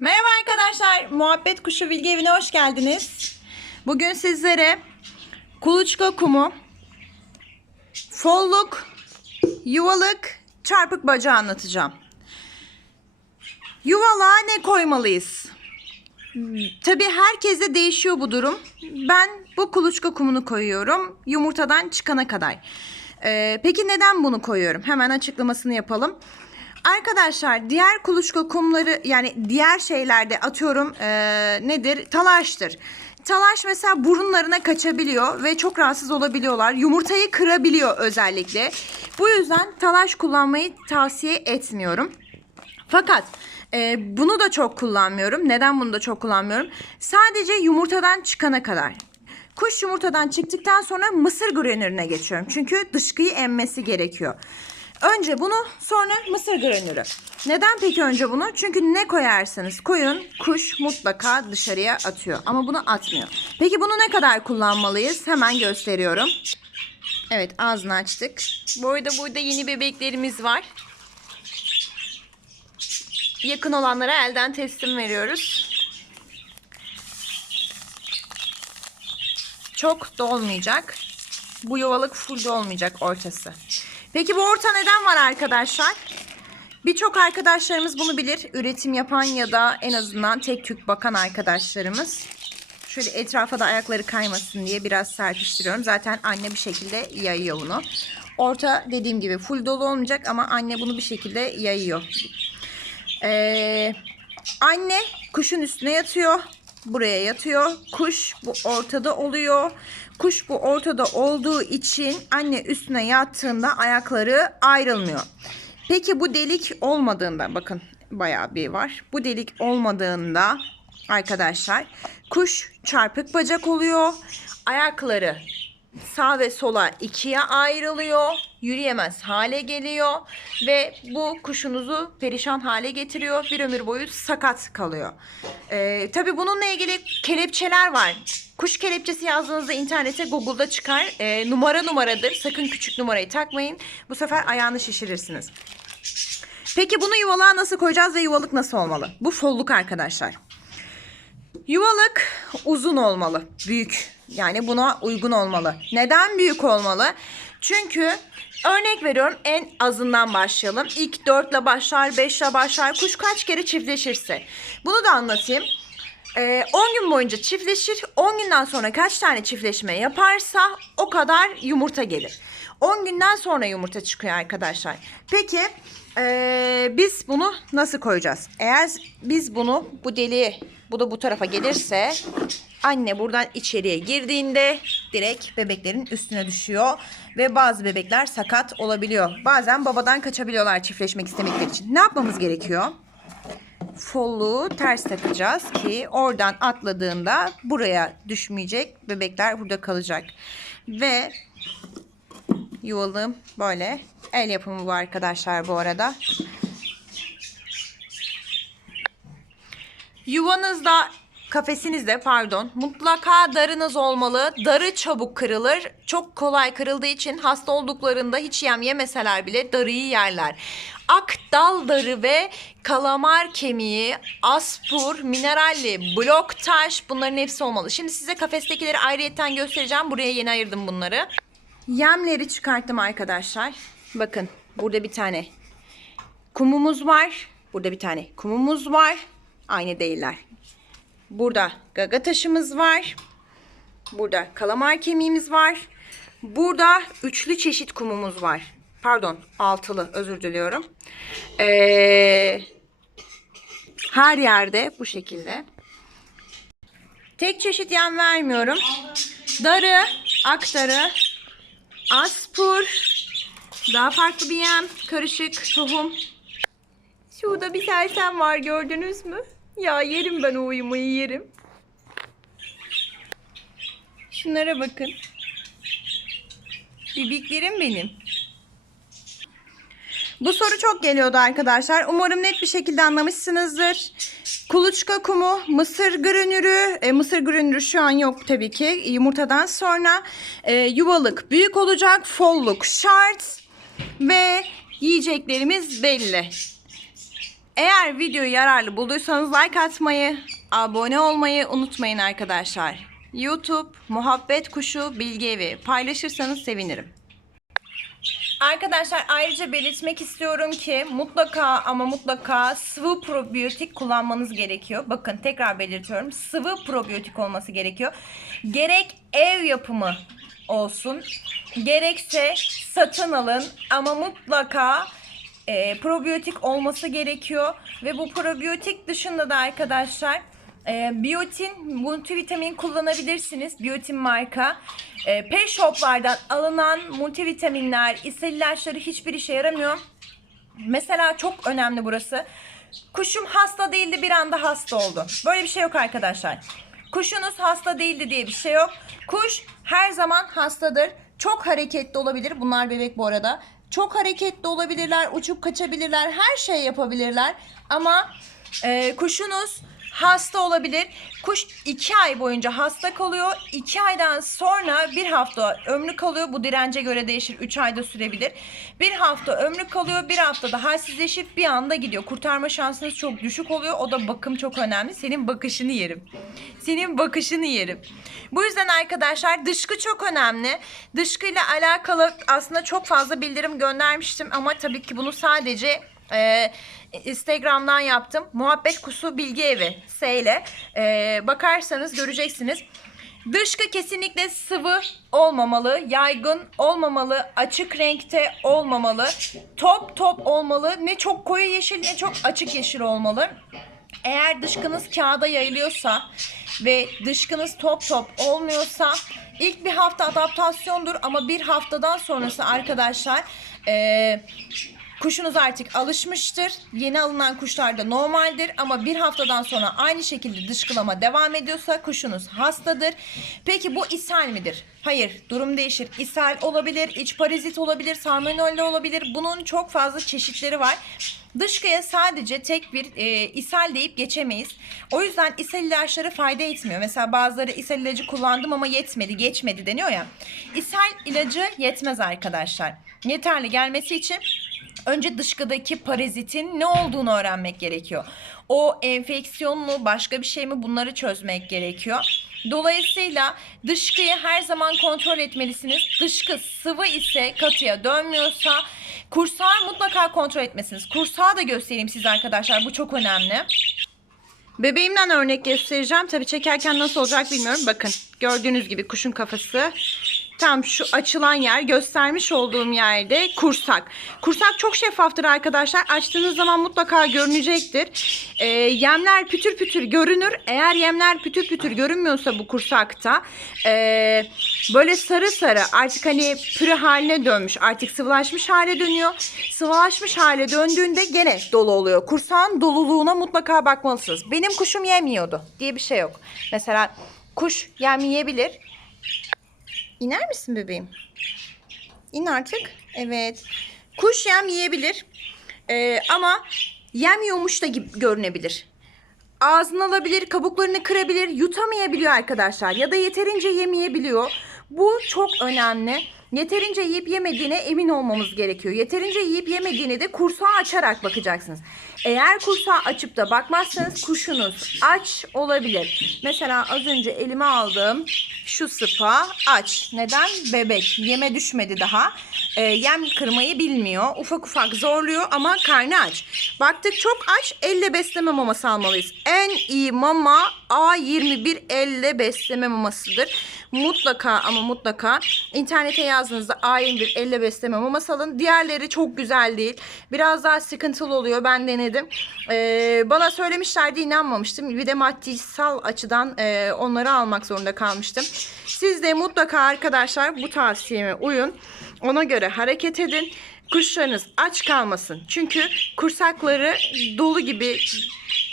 Merhaba arkadaşlar. Muhabbet Kuşu Bilgi Evi'ne hoş geldiniz. Bugün sizlere kuluçka kumu, folluk, yuvalık, çarpık bacağı anlatacağım. Yuvalığa ne koymalıyız? Tabii herkese değişiyor bu durum. Ben bu kuluçka kumunu koyuyorum yumurtadan çıkana kadar. Ee, peki neden bunu koyuyorum? Hemen açıklamasını yapalım. Arkadaşlar diğer kuluçka kumları yani diğer şeylerde atıyorum ee, nedir? Talaştır. Talaş mesela burunlarına kaçabiliyor ve çok rahatsız olabiliyorlar. Yumurtayı kırabiliyor özellikle. Bu yüzden talaş kullanmayı tavsiye etmiyorum. Fakat e, bunu da çok kullanmıyorum. Neden bunu da çok kullanmıyorum? Sadece yumurtadan çıkana kadar. Kuş yumurtadan çıktıktan sonra mısır granürüne geçiyorum. Çünkü dışkıyı emmesi gerekiyor. Önce bunu sonra mısır granürü. Neden peki önce bunu? Çünkü ne koyarsanız koyun kuş mutlaka dışarıya atıyor. Ama bunu atmıyor. Peki bunu ne kadar kullanmalıyız? Hemen gösteriyorum. Evet ağzını açtık. Bu arada burada yeni bebeklerimiz var. Yakın olanlara elden teslim veriyoruz. Çok dolmayacak. Bu yuvalık full dolmayacak ortası. Peki bu orta neden var arkadaşlar? Birçok arkadaşlarımız bunu bilir. Üretim yapan ya da en azından tek tük bakan arkadaşlarımız. Şöyle etrafa da ayakları kaymasın diye biraz serpiştiriyorum. Zaten anne bir şekilde yayıyor bunu. Orta dediğim gibi full dolu olmayacak ama anne bunu bir şekilde yayıyor. Ee, anne kuşun üstüne yatıyor. Buraya yatıyor. Kuş bu ortada oluyor. Kuş bu ortada olduğu için anne üstüne yattığında ayakları ayrılmıyor. Peki bu delik olmadığında bakın bayağı bir var. Bu delik olmadığında arkadaşlar kuş çarpık bacak oluyor. Ayakları sağ ve sola ikiye ayrılıyor. Yürüyemez hale geliyor ve bu kuşunuzu perişan hale getiriyor. Bir ömür boyu sakat kalıyor. Ee, tabii bununla ilgili kelepçeler var. Kuş kelepçesi yazdığınızda internete Google'da çıkar. Ee, numara numaradır. Sakın küçük numarayı takmayın. Bu sefer ayağını şişirirsiniz. Peki bunu yuvalığa nasıl koyacağız ve yuvalık nasıl olmalı? Bu folluk arkadaşlar. Yuvalık uzun olmalı. Büyük. Yani buna uygun olmalı. Neden büyük olmalı? Çünkü örnek veriyorum en azından başlayalım. İlk 4 ile başlar, 5 ile başlar. Kuş kaç kere çiftleşirse. Bunu da anlatayım. Ee, 10 gün boyunca çiftleşir. 10 günden sonra kaç tane çiftleşme yaparsa o kadar yumurta gelir. 10 günden sonra yumurta çıkıyor arkadaşlar. Peki ee, biz bunu nasıl koyacağız? Eğer biz bunu bu deliğe bu da bu tarafa gelirse anne buradan içeriye girdiğinde direkt bebeklerin üstüne düşüyor ve bazı bebekler sakat olabiliyor. Bazen babadan kaçabiliyorlar çiftleşmek istemekleri için. Ne yapmamız gerekiyor? Folluğu ters takacağız ki oradan atladığında buraya düşmeyecek. Bebekler burada kalacak. Ve yuvalığım böyle. El yapımı bu arkadaşlar bu arada. Yuvanızda kafesinizde pardon mutlaka darınız olmalı. Darı çabuk kırılır. Çok kolay kırıldığı için hasta olduklarında hiç yem yemeseler bile darıyı yerler. Ak dal darı ve kalamar kemiği, aspur, mineralli, blok taş bunların hepsi olmalı. Şimdi size kafestekileri ayrıyetten göstereceğim. Buraya yeni ayırdım bunları. Yemleri çıkarttım arkadaşlar. Bakın burada bir tane kumumuz var. Burada bir tane kumumuz var. Aynı değiller. Burada gaga taşımız var. Burada kalamar kemiğimiz var. Burada üçlü çeşit kumumuz var. Pardon altılı özür diliyorum. Ee, her yerde bu şekilde. Tek çeşit yem vermiyorum. Darı, aktarı, aspur, daha farklı bir yem, karışık, tohum. Şurada bir sersem var gördünüz mü? Ya yerim ben o uyumayı yerim. Şunlara bakın. Bibiklerim benim. Bu soru çok geliyordu arkadaşlar. Umarım net bir şekilde anlamışsınızdır. Kuluçka kumu, mısır granürü, e, mısır granürü şu an yok tabii ki. Yumurtadan sonra e, yuvalık büyük olacak, folluk şart ve yiyeceklerimiz belli. Eğer videoyu yararlı bulduysanız like atmayı, abone olmayı unutmayın arkadaşlar. YouTube Muhabbet Kuşu Bilgi Evi paylaşırsanız sevinirim. Arkadaşlar ayrıca belirtmek istiyorum ki mutlaka ama mutlaka sıvı probiyotik kullanmanız gerekiyor. Bakın tekrar belirtiyorum. Sıvı probiyotik olması gerekiyor. Gerek ev yapımı olsun, gerekse satın alın ama mutlaka e, probiyotik olması gerekiyor. Ve bu probiyotik dışında da arkadaşlar e, biyotin, multivitamin kullanabilirsiniz. Biyotin marka. E, pet shoplardan alınan multivitaminler, ishal ilaçları hiçbir işe yaramıyor. Mesela çok önemli burası. Kuşum hasta değildi bir anda hasta oldu. Böyle bir şey yok arkadaşlar. Kuşunuz hasta değildi diye bir şey yok. Kuş her zaman hastadır. Çok hareketli olabilir. Bunlar bebek bu arada. Çok hareketli olabilirler, uçup kaçabilirler, her şey yapabilirler. Ama e, kuşunuz hasta olabilir. Kuş iki ay boyunca hasta kalıyor. İki aydan sonra bir hafta ömrü kalıyor. Bu dirence göre değişir. Üç ayda sürebilir. Bir hafta ömrü kalıyor. Bir haftada halsizleşip bir anda gidiyor. Kurtarma şansınız çok düşük oluyor. O da bakım çok önemli. Senin bakışını yerim. Senin bakışını yerim. Bu yüzden arkadaşlar dışkı çok önemli. Dışkıyla alakalı aslında çok fazla bildirim göndermiştim. Ama tabii ki bunu sadece ee, Instagram'dan yaptım. Muhabbet Kusu Bilgi Evi S ile Ee, bakarsanız göreceksiniz. Dışkı kesinlikle sıvı olmamalı, yaygın olmamalı, açık renkte olmamalı, top top olmalı. Ne çok koyu yeşil ne çok açık yeşil olmalı. Eğer dışkınız kağıda yayılıyorsa ve dışkınız top top olmuyorsa ilk bir hafta adaptasyondur ama bir haftadan sonrası arkadaşlar eee Kuşunuz artık alışmıştır. Yeni alınan kuşlarda normaldir ama bir haftadan sonra aynı şekilde dışkılama devam ediyorsa kuşunuz hastadır. Peki bu ishal midir? Hayır, durum değişir. İshal olabilir, iç parazit olabilir, salmonella olabilir. Bunun çok fazla çeşitleri var. Dışkıya sadece tek bir e, ishal deyip geçemeyiz. O yüzden ishal ilaçları fayda etmiyor. Mesela bazıları ishal ilacı kullandım ama yetmedi, geçmedi deniyor ya. İshal ilacı yetmez arkadaşlar. Yeterli gelmesi için önce dışkıdaki parazitin ne olduğunu öğrenmek gerekiyor. O enfeksiyon mu başka bir şey mi bunları çözmek gerekiyor. Dolayısıyla dışkıyı her zaman kontrol etmelisiniz. Dışkı sıvı ise katıya dönmüyorsa kursağı mutlaka kontrol etmesiniz. Kursağı da göstereyim size arkadaşlar bu çok önemli. Bebeğimden örnek göstereceğim. Tabii çekerken nasıl olacak bilmiyorum. Bakın gördüğünüz gibi kuşun kafası tam şu açılan yer göstermiş olduğum yerde kursak. Kursak çok şeffaftır arkadaşlar. Açtığınız zaman mutlaka görünecektir. Ee, yemler pütür pütür görünür. Eğer yemler pütür pütür görünmüyorsa bu kursakta ee, böyle sarı sarı artık hani püre haline dönmüş. Artık sıvılaşmış hale dönüyor. Sıvılaşmış hale döndüğünde gene dolu oluyor. Kursağın doluluğuna mutlaka bakmalısınız. Benim kuşum yemiyordu diye bir şey yok. Mesela kuş yem yiyebilir. İner misin bebeğim? İn artık. Evet. Kuş yem yiyebilir. Ee, ama yemiyormuş da gibi görünebilir. Ağzını alabilir, kabuklarını kırabilir, yutamayabiliyor arkadaşlar. Ya da yeterince yemeyebiliyor. Bu çok önemli. Yeterince yiyip yemediğine emin olmamız gerekiyor. Yeterince yiyip yemediğine de kursağı açarak bakacaksınız. Eğer kursağı açıp da bakmazsanız kuşunuz aç olabilir. Mesela az önce elime aldığım şu sıpa aç. Neden? Bebek. Yeme düşmedi daha. Ee, yem kırmayı bilmiyor. Ufak ufak zorluyor ama karnı aç. Baktık çok aç. Elle besleme maması almalıyız. En iyi mama A21 elle besleme mamasıdır. Mutlaka ama mutlaka internete yazdığınızda A21 elle besleme maması alın. Diğerleri çok güzel değil. Biraz daha sıkıntılı oluyor. Ben denedim. Ee, bana söylemişlerdi inanmamıştım. Bir de maddisal açıdan e, onları almak zorunda kalmıştım. Siz de mutlaka arkadaşlar bu tavsiyeme uyun. Ona göre hareket edin. Kuşlarınız aç kalmasın. Çünkü kursakları dolu gibi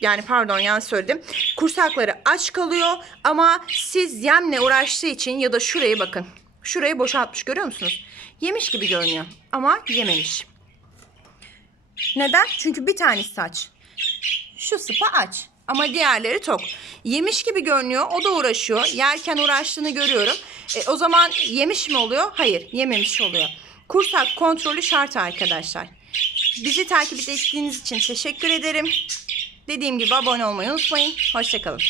yani pardon yanlış söyledim. Kursakları aç kalıyor ama siz yemle uğraştığı için ya da şurayı bakın. Şurayı boşaltmış görüyor musunuz? Yemiş gibi görünüyor ama yememiş. Neden? Çünkü bir tanesi aç. Şu sıpa aç. Ama diğerleri tok. Yemiş gibi görünüyor. O da uğraşıyor. Yerken uğraştığını görüyorum. E, o zaman yemiş mi oluyor? Hayır, yememiş oluyor. Kursak kontrolü şart arkadaşlar. Bizi takip ettiğiniz için teşekkür ederim. Dediğim gibi abone olmayı unutmayın. Hoşçakalın.